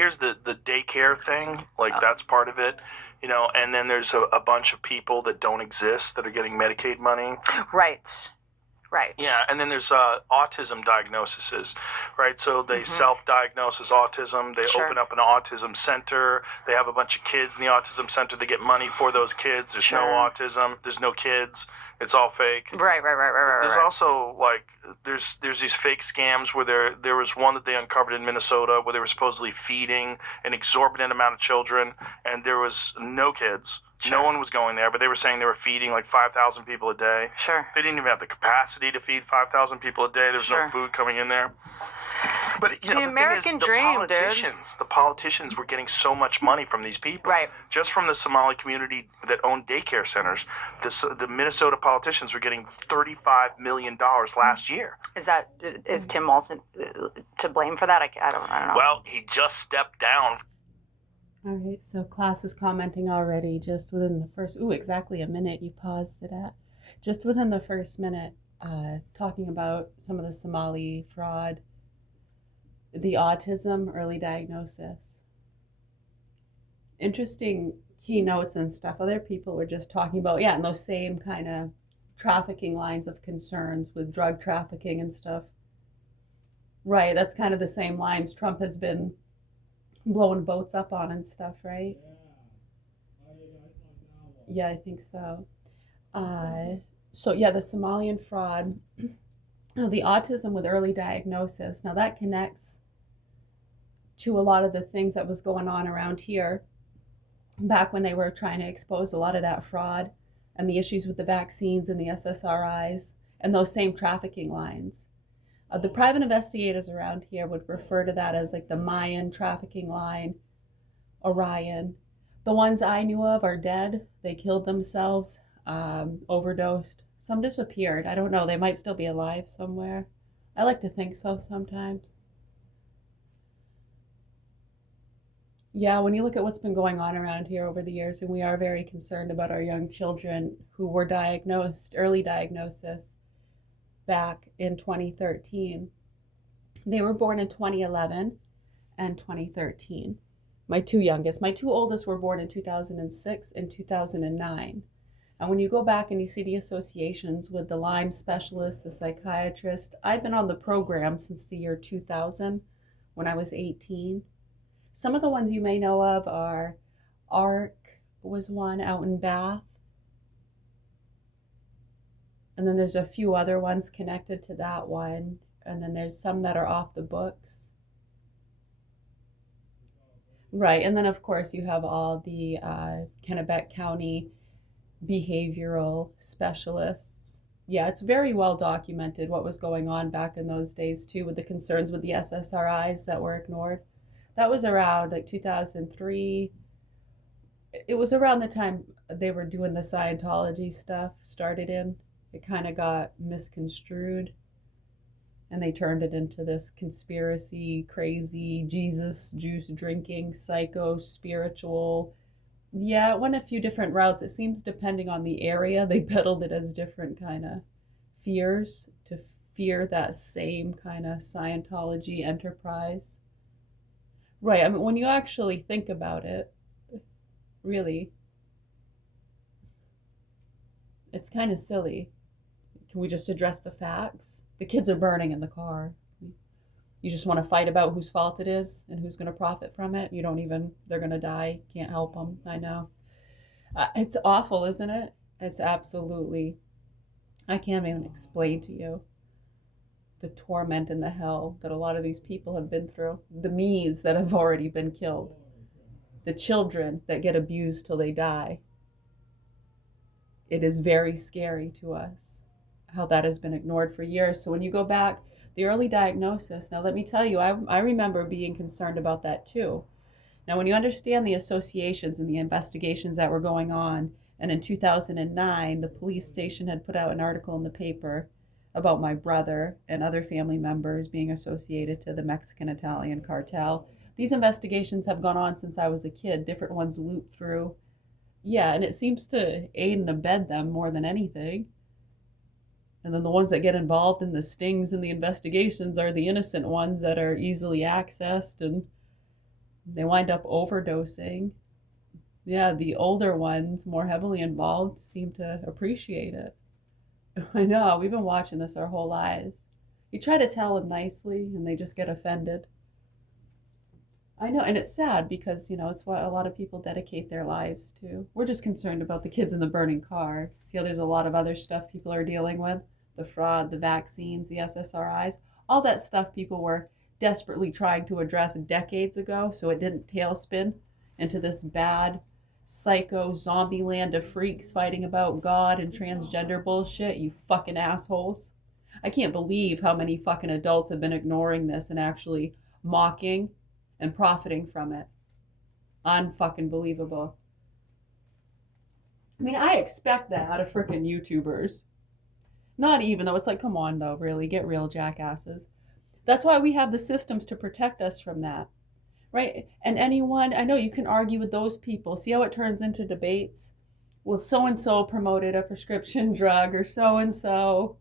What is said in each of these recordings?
here's the daycare thing, like that's part of it, and then there's a bunch of people that don't exist that are getting Medicaid money. Right. Right. Yeah, and then there's autism diagnoses, right? So they self-diagnose as autism. They open up an autism center. They have a bunch of kids in the autism center. They get money for those kids. There's no autism. There's no kids. It's all fake. Right. There's also there's these fake scams where there was one that they uncovered in Minnesota where they were supposedly feeding an exorbitant amount of children, and there was no kids. Sure. No one was going there, but they were saying they were feeding like 5,000 people a day. Sure. They didn't even have the capacity to feed 5,000 people a day. There was no food coming in there. But the American dream, dude. The politicians were getting so much money from these people. Right. Just from the Somali community that owned daycare centers. The Minnesota politicians were getting $35 million last year. Is Tim Walz to blame for that? I don't know. Well, he just stepped down. All right, so class is commenting already just within the first, exactly a minute you paused it at. Just within the first minute, talking about some of the Somali fraud, the autism early diagnosis. Interesting keynotes and stuff. Other people were just talking about, and those same kind of trafficking lines of concerns with drug trafficking and stuff. Right, that's kind of the same lines Trump has been blowing boats up on and stuff, right? Yeah, I think so. The Somalian fraud, the autism with early diagnosis. Now that connects to a lot of the things that was going on around here back when they were trying to expose a lot of that fraud and the issues with the vaccines and the SSRIs and those same trafficking lines. The private investigators around here would refer to that as like the Mayan trafficking line, Orion. The ones I knew of are dead. They killed themselves, overdosed. Some disappeared. I don't know. They might still be alive somewhere. I like to think so sometimes. Yeah, when you look at what's been going on around here over the years, and we are very concerned about our young children who were diagnosed, early diagnosis, back in 2013. They were born in 2011 and 2013. My two oldest were born in 2006 and 2009. And when you go back and you see the associations with the Lyme specialist, the psychiatrist, I've been on the program since the year 2000 when I was 18. Some of the ones you may know of are ARC was one out in Bath. And then there's a few other ones connected to that one. And then there's some that are off the books. Right. And then, of course, you have all the Kennebec County behavioral specialists. Yeah, it's very well documented what was going on back in those days, too, with the concerns with the SSRIs that were ignored. That was around like 2003. It was around the time they were doing the Scientology stuff started in. It kind of got misconstrued and they turned it into this conspiracy, crazy, Jesus, juice drinking, psycho, spiritual. Yeah, it went a few different routes. It seems depending on the area, they peddled it as different kind of fears to fear that same kind of Scientology enterprise. Right, I mean, when you actually think about it, really, it's kind of silly. Can we just address the facts? The kids are burning in the car. You just want to fight about whose fault it is and who's going to profit from it. They're going to die. Can't help them. I know. It's awful, isn't it? It's absolutely, I can't even explain to you the torment and the hell that a lot of these people have been through. The me's that have already been killed. The children that get abused till they die. It is very scary to us how that has been ignored for years. So when you go back, the early diagnosis, now let me tell you, I remember being concerned about that too. Now when you understand the associations and the investigations that were going on, and in 2009, the police station had put out an article in the paper about my brother and other family members being associated to the Mexican-Italian cartel. These investigations have gone on since I was a kid, different ones loop through. Yeah, and it seems to aid and abet them more than anything. And then the ones that get involved in the stings and the investigations are the innocent ones that are easily accessed. And They wind up overdosing. Yeah, the older ones, more heavily involved, seem to appreciate it. I know, we've been watching this our whole lives. You try to tell them nicely and they just get offended. I know, and it's sad because, it's what a lot of people dedicate their lives to. We're just concerned about the kids in the burning car. See how there's a lot of other stuff people are dealing with? The fraud, the vaccines, the SSRIs, all that stuff people were desperately trying to address decades ago so it didn't tailspin into this bad psycho zombie land of freaks fighting about God and transgender bullshit, you fucking assholes. I can't believe how many fucking adults have been ignoring this and actually mocking and profiting from it. Unfucking believable. I mean, I expect that out of freaking YouTubers. Not even though, it's like, come on though, really, get real, jackasses. That's why we have the systems to protect us from that, right? And anyone, I know you can argue with those people. See how it turns into debates? Well, so and so promoted a prescription drug, or so and so,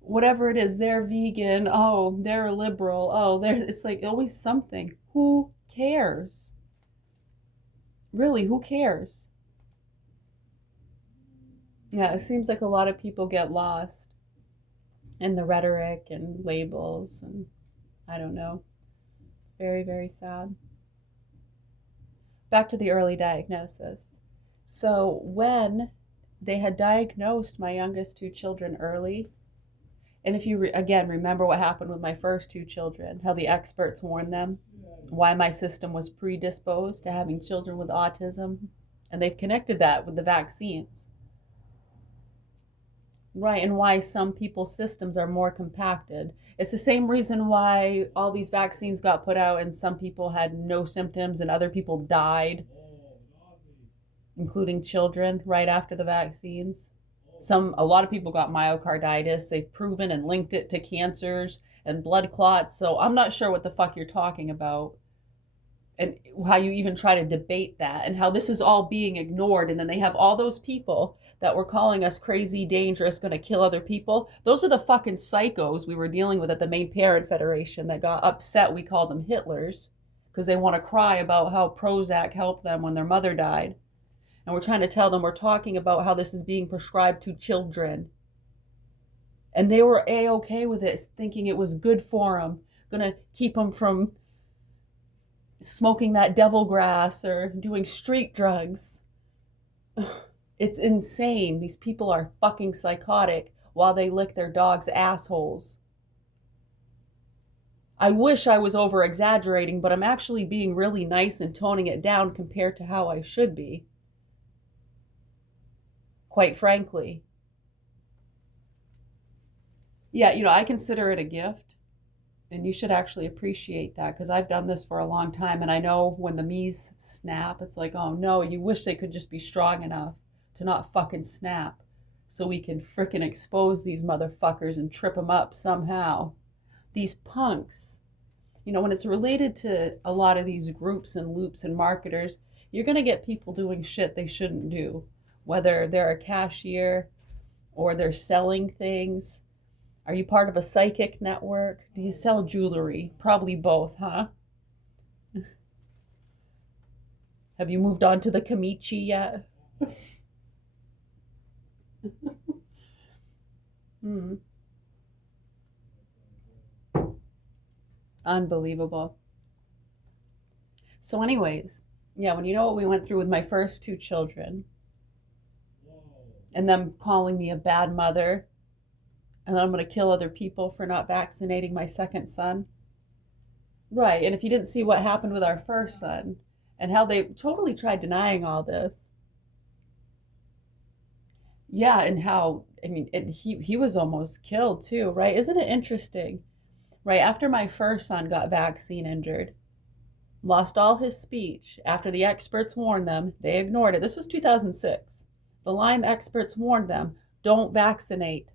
whatever it is, they're vegan. Oh, they're liberal. Oh, it's like always something. Who cares? Really, who cares? Yeah, it seems like a lot of people get lost in the rhetoric and labels, and I don't know. Very, very sad. Back to the early diagnosis. So when they had diagnosed my youngest two children early, and if you again remember what happened with my first two children, how the experts warned them, why my system was predisposed to having children with autism, and they've connected that with the vaccines. Right, and why some people's systems are more compacted. It's the same reason why all these vaccines got put out and some people had no symptoms and other people died, including children, right after the vaccines. A lot of people got myocarditis. They've proven and linked it to cancers and blood clots. So I'm not sure what the fuck you're talking about and how you even try to debate that and how this is all being ignored. And then they have all those people that were calling us crazy, dangerous, going to kill other people. Those are the fucking psychos we were dealing with at the Maine Parent Federation that got upset. We called them Hitlers because they want to cry about how Prozac helped them when their mother died. And we're trying to tell them we're talking about how this is being prescribed to children. And they were A-okay with it, thinking it was good for them, going to keep them from smoking that devil grass or doing street drugs. It's insane. These people are fucking psychotic while they lick their dogs' assholes. I wish I was over exaggerating, but I'm actually being really nice and toning it down compared to how I should be. Quite frankly. Yeah, I consider it a gift. And you should actually appreciate that because I've done this for a long time. And I know when the me's snap, it's like, oh no, you wish they could just be strong enough to not fucking snap so we can frickin' expose these motherfuckers and trip them up somehow. These punks, when it's related to a lot of these groups and loops and marketers, you're going to get people doing shit they shouldn't do, whether they're a cashier or they're selling things. Are you part of a psychic network? Do you sell jewelry? Probably both, huh? Have you moved on to the Kamichi yet? Unbelievable. So anyways, yeah, when you know what we went through with my first two children and them calling me a bad mother, and then I'm going to kill other people for not vaccinating my second son. Right, and if you didn't see what happened with our first son and how they totally tried denying all this. Yeah, and how, he was almost killed too, right? Isn't it interesting? Right, after my first son got vaccine injured, lost all his speech, after the experts warned them, they ignored it. This was 2006. The Lyme experts warned them, don't vaccinate.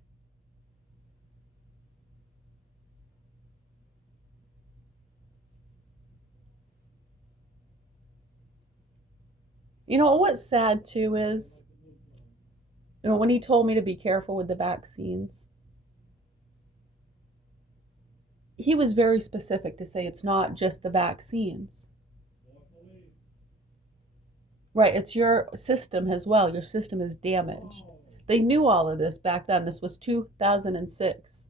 What's sad too is, when he told me to be careful with the vaccines, he was very specific to say it's not just the vaccines. Right, it's your system as well. Your system is damaged. They knew all of this back then. This was 2006.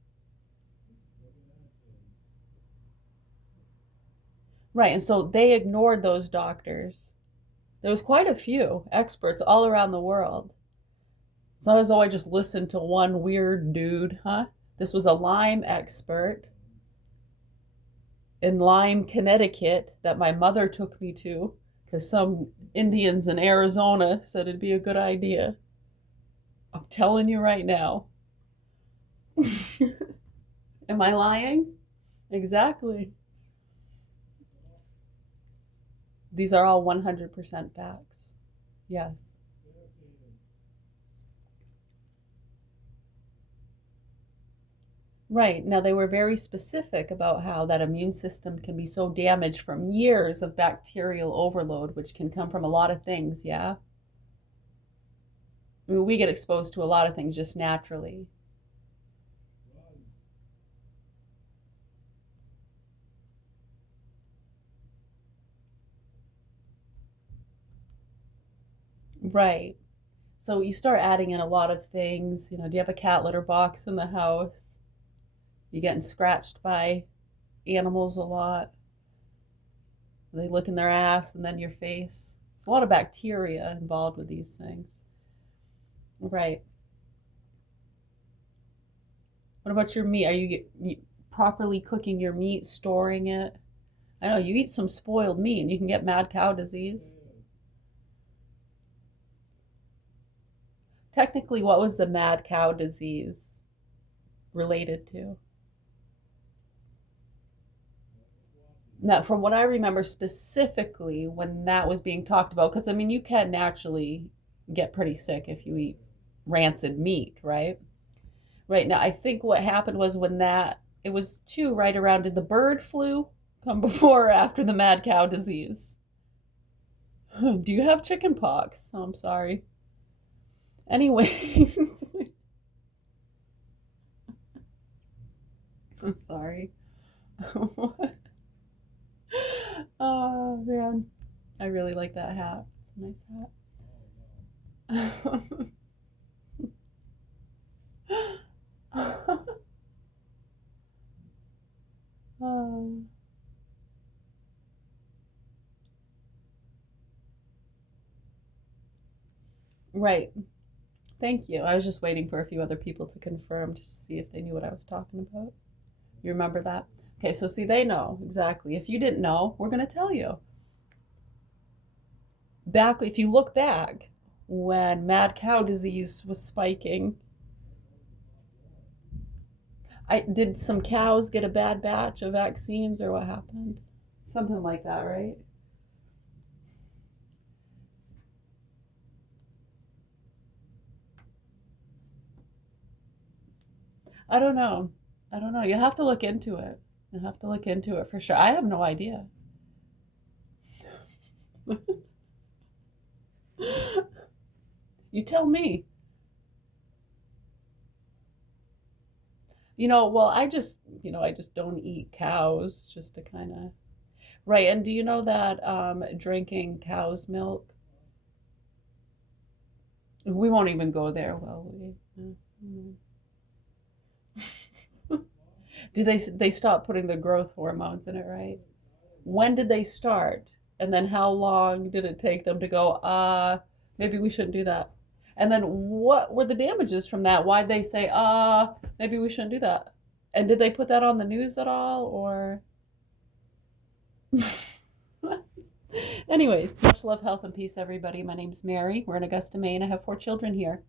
Right, and so they ignored those doctors. There was quite a few experts all around the world. It's not as though I just listened to one weird dude, huh? This was a Lyme expert in Lyme, Connecticut, that my mother took me to because some Indians in Arizona said it'd be a good idea. I'm telling you right now. Am I lying? Exactly. These are all 100% facts. Yes. Right. Now, they were very specific about how that immune system can be so damaged from years of bacterial overload, which can come from a lot of things. Yeah. I mean, we get exposed to a lot of things just naturally. Right. So you start adding in a lot of things. Do you have a cat litter box in the house? You getting scratched by animals a lot? They look in their ass and then your face. There's a lot of bacteria involved with these things. Right. What about your meat? Are you properly cooking your meat, storing it? I know you eat some spoiled meat and you can get mad cow disease. Technically, what was the mad cow disease related to? Now, from what I remember specifically when that was being talked about, because I mean, you can naturally get pretty sick if you eat rancid meat, right? Right now, I think what happened was when that, it was too right around, did the bird flu come before or after the mad cow disease? Do you have chicken pox? Oh, I'm sorry. Anyways, I'm sorry. Oh man, I really like that hat. It's a nice hat. um, right. Thank you. I was just waiting for a few other people to confirm just to see if they knew what I was talking about. You remember that? Okay, so see, they know exactly. If you didn't know, we're going to tell you. Back, if you look back, when mad cow disease was spiking, did some cows get a bad batch of vaccines or what happened? Something like that, right? I don't know. I don't know. You have to look into it. You have to look into it for sure. I have no idea. You tell me. Well, I just don't eat cows just to kind of. Right. And do you know that drinking cow's milk, we won't even go there, will we? Do they stop putting the growth hormones in it, right? When did they start? And then how long did it take them to go, maybe we shouldn't do that? And then what were the damages from that? Why'd they say, maybe we shouldn't do that? And did they put that on the news at all or anyways, much love, health, and peace, everybody. My name's Mary. We're in Augusta, Maine. I have 4 children here.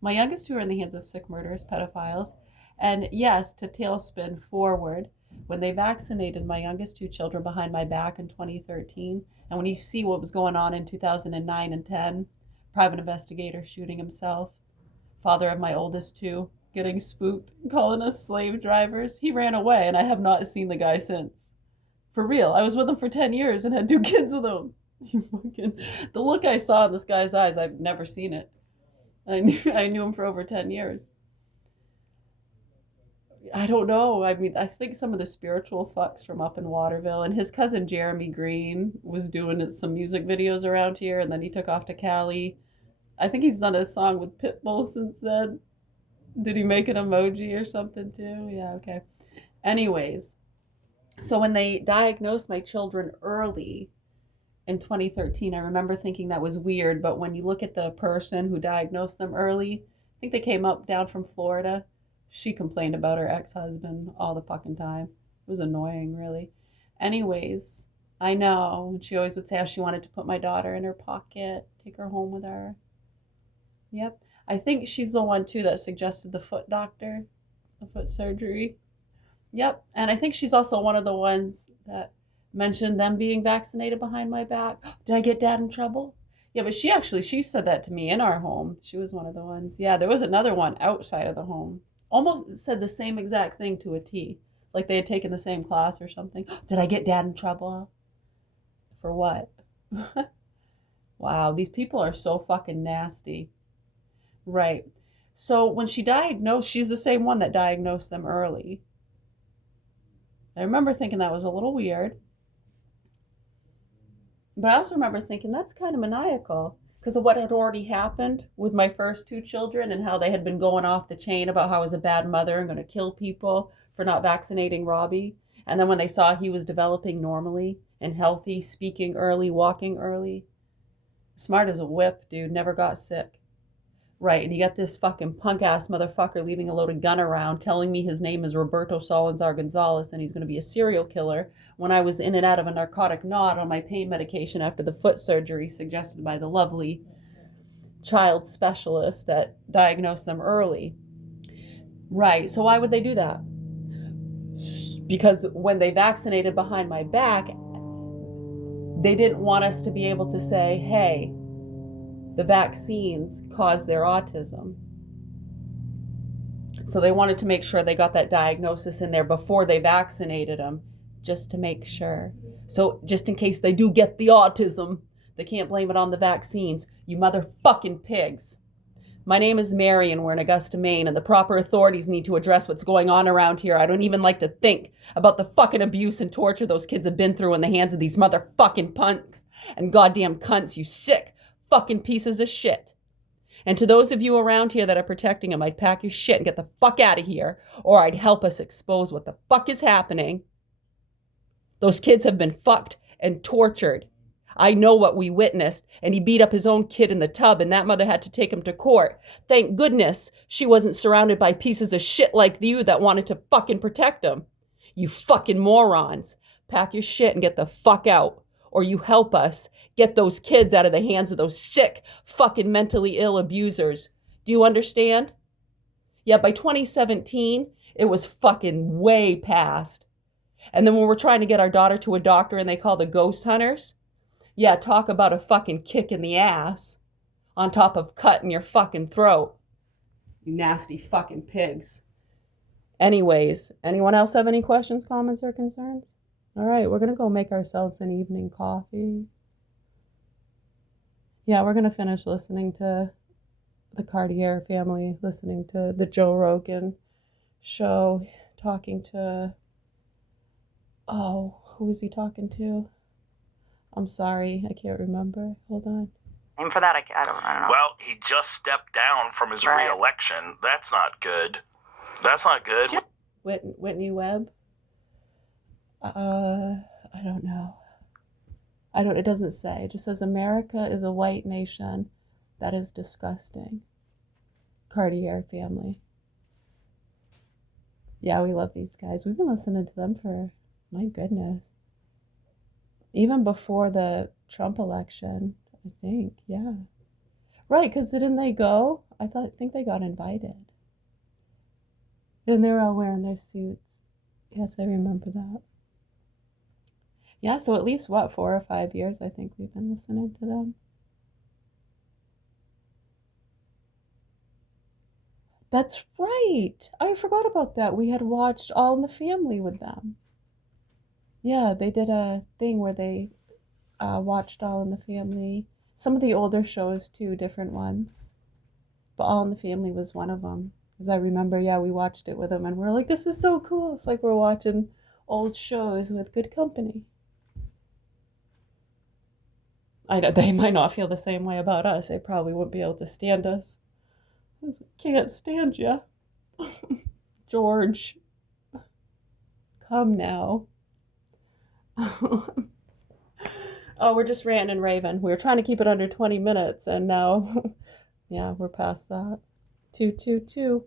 My youngest two are in the hands of sick murderers, pedophiles. And yes, to tailspin forward, when they vaccinated my youngest 2 children behind my back in 2013, and when you see what was going on in 2009 and 10, private investigator shooting himself, father of my oldest two getting spooked, calling us slave drivers, he ran away, and I have not seen the guy since. For real, I was with him for 10 years and had 2 kids with him. The look I saw in this guy's eyes, I've never seen it. I knew him for over 10 years. I don't know. I mean, I think some of the spiritual fucks from up in Waterville, and his cousin Jeremy Green was doing some music videos around here, and then he took off to Cali. I think he's done a song with Pitbull since then. Did he make an emoji or something too? Yeah, okay. Anyways, so when they diagnosed my children early in 2013, I remember thinking that was weird, but when you look at the person who diagnosed them early, I think they came up down from Florida. She complained about her ex-husband all the fucking time. It was annoying, really. Anyways, I know. She always would say how she wanted to put my daughter in her pocket, take her home with her. Yep. I think she's the one too that suggested the foot doctor, the foot surgery. Yep. And I think she's also one of the ones that mentioned them being vaccinated behind my back. Did I get dad in trouble? Yeah, but she said that to me in our home. She was one of the ones. Yeah, there was another one outside of the home. Almost said the same exact thing to a T. Like they had taken the same class or something. Did I get dad in trouble? For what? Wow, these people are so fucking nasty. Right. So when she diagnosed, she's the same one that diagnosed them early. I remember thinking that was a little weird. But I also remember thinking that's kind of maniacal because of what had already happened with my first two children and how they had been going off the chain about how I was a bad mother and going to kill people for not vaccinating Robbie. And then when they saw he was developing normally and healthy, speaking early, walking early, smart as a whip, dude, never got sick. Right, and you got this fucking punk ass motherfucker leaving a loaded gun around telling me his name is Roberto Salazar Gonzalez and he's going to be a serial killer when I was in and out of a narcotic knot on my pain medication after the foot surgery suggested by the lovely child specialist that diagnosed them early. Right, so why would they do that? Because when they vaccinated behind my back, they didn't want us to be able to say, hey, the vaccines cause their autism. So they wanted to make sure they got that diagnosis in there before they vaccinated them, just to make sure. So just in case they do get the autism, they can't blame it on the vaccines. You motherfucking pigs. My name is Mary and we're in Augusta, Maine, and the proper authorities need to address what's going on around here. I don't even like to think about the fucking abuse and torture those kids have been through in the hands of these motherfucking punks and goddamn cunts, you sick fucking pieces of shit. And to those of you around here that are protecting them, I'd pack your shit and get the fuck out of here, or I'd help us expose what the fuck is happening. Those kids have been fucked and tortured. I know what we witnessed, and he beat up his own kid in the tub, and that mother had to take him to court. Thank goodness she wasn't surrounded by pieces of shit like you that wanted to fucking protect him. You fucking morons. Pack your shit and get the fuck out. Or you help us get those kids out of the hands of those sick, fucking mentally ill abusers. Do you understand? Yeah, by 2017, it was fucking way past. And then when we're trying to get our daughter to a doctor and they call the ghost hunters, yeah, talk about a fucking kick in the ass on top of cutting your fucking throat. You nasty fucking pigs. Anyways, anyone else have any questions, comments, or concerns? All right, we're going to go make ourselves an evening coffee. Yeah, we're going to finish listening to the Cartier family, listening to the Joe Rogan show, talking to, who was he talking to? I'm sorry, I can't remember. Hold on. Name for that, I don't know. Well, he just stepped down from his re-election. That's not good. That's not good. Whitney Webb? I don't know. It doesn't say. It just says America is a white nation. That is disgusting. Cartier family. Yeah, we love these guys. We've been listening to them for, my goodness. Even before the Trump election, I think. Yeah. Right, because didn't they go? I think they got invited. And they're all wearing their suits. Yes, I remember that. Yeah, so at least, 4 or 5 years, I think we've been listening to them. That's right. I forgot about that. We had watched All in the Family with them. Yeah, they did a thing where they watched All in the Family. Some of the older shows, too, different ones. But All in the Family was one of them. Because I remember, yeah, we watched it with him and we're like, this is so cool. It's like we're watching old shows with good company. I know they might not feel the same way about us. They probably wouldn't be able to stand us. I can't stand you. George, come now. Oh, we're just ranting and raving. We were trying to keep it under 20 minutes, and now, yeah, we're past that. 222.